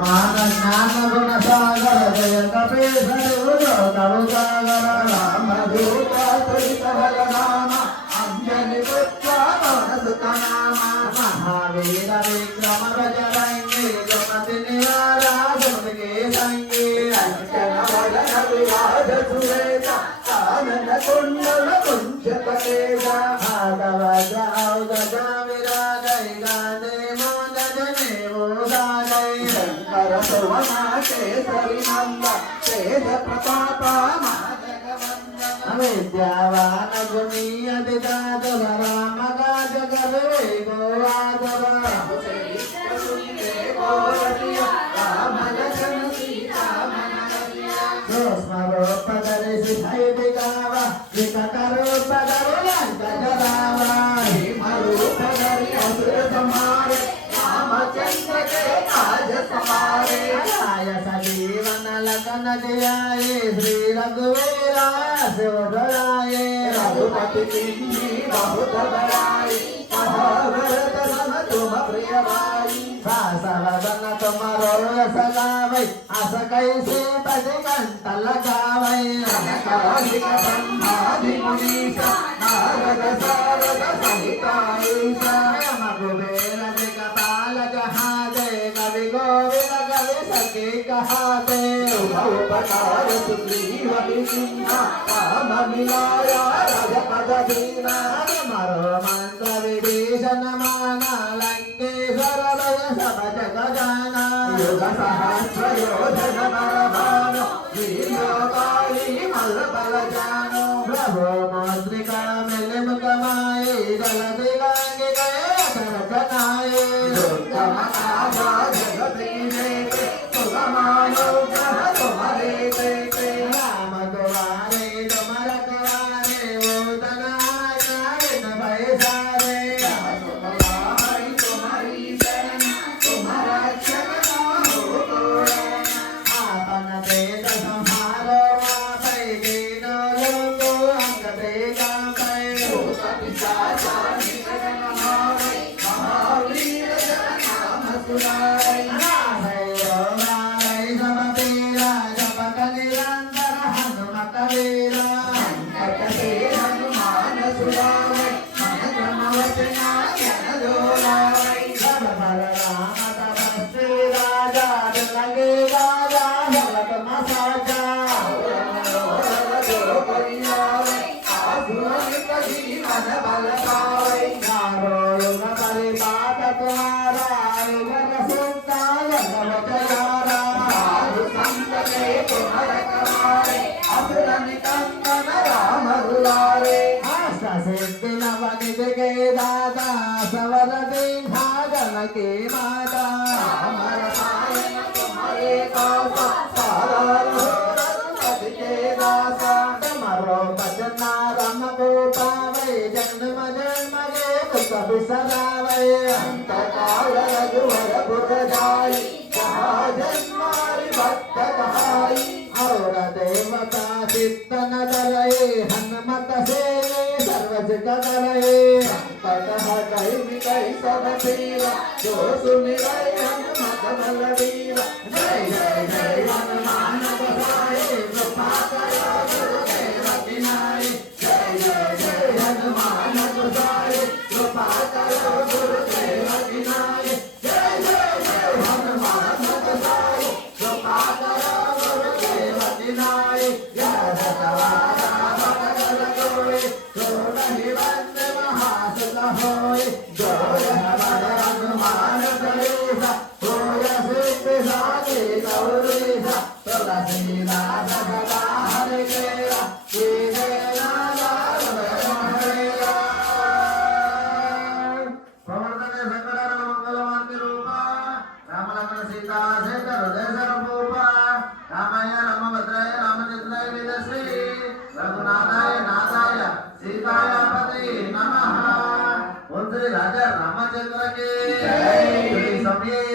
ज्ञान गुण सागर जय कपीश तव सागर राम दूत तुलित बल नाम अंजलि पुत्र सुत नाम महावीर विक्रम बजरंगी सुमति निवारा सुमत के संगी अंजन वदन विराज सुरेता कानन कुंडल कुंज पटेजा हाथव जाओ गजा विराजय गाने मोदने मोदाजय शंकर सुवना केसरी नंद तेज प्रताप विद्यावान गुणी अधिदादर राम काज करे गोवादर स्मरोपदर्शि भैदिकावा विकटरूपधरि लंकजरावा हिमरूपधरि असुर संहारे रामचंद्र के काज सवारे आय सजीवन लगन जियाए श्री रघुवीरा शिवराये रघुपति किन्नी बहुत बड़ाई महाभारत सम तुम प्रिय भाई सासवदन तुम्हारो यश गावै अस कैसे बज कंठ लगावै अनकालिक ब्रह्मादि मुनीसा नारद सारद सहिता ईसा मधुबेर दिगपाल जहाजे कवि गोविंद कवि सके कहाते उपकार सुग्रीव सिंह राम मिलाया राजपद दीना मरो मंत्र विभीषण माना लंकेश्वर भय सब जग जाना युग सहस्र योधन बलवानो वीर्योकाली मल बल जानो प्रभु मुद्रिका मिल मुख माये जल दिगांगे गए तरकनाए दुर्गम काजा जगत की सुगमानो ग्रह तुम्हारे देते राम द्वारे तुम रखवारे ओदन आज्ञा भय सारे तुम्हारी शरण तुम्हारा रक्षक हो आपन तेज संहारो आपै दीनो लोको अंग देगा पै पिशाचा निकटन हमारे महावीर जन नाम सुनाए दादा सवर देखा जल के माता हमारा पायन तुम्हारे कासा सारा के दासा तुम्हारो बचना राम को पावे जन्म जन्म के दुख बिसरावे अंत काल रघुवर पुर जाई जहाँ जन्मारी भक्त कहाई और देवता चित्त न डरे हनुमत से सर्व जग करे कही सब पीरा जो सुनिरे हनुमत बलवीरा जय जय जय हनुमान गोसाई कृपा करो गुरुदेव विनाई जय जय जय हनुमान गोसाई कृपा करो गुरुदेव विनाई जय जय जय हनुमान गोसाई कृपा करो गुरुदेव विनाई जय सतवारा भगत कोई तो नहीं बंद महासुत होय जोय हमार हनुमान चालीसा होय सिद्धि साधि गौरीसा तुलसी दास सदा हरि केरा कीजे नादा हरेरा प्रवर्तते सकल मंगलवाद्य रूपा राम लक्ष्मण सीता सहित हृदय सर्वभूपा रामाय रामभद्राय रामचंद्राय वेदश्री रघुनाथाय नाथाय सीताय पतये नमः। राजा रामचंद्र के जय।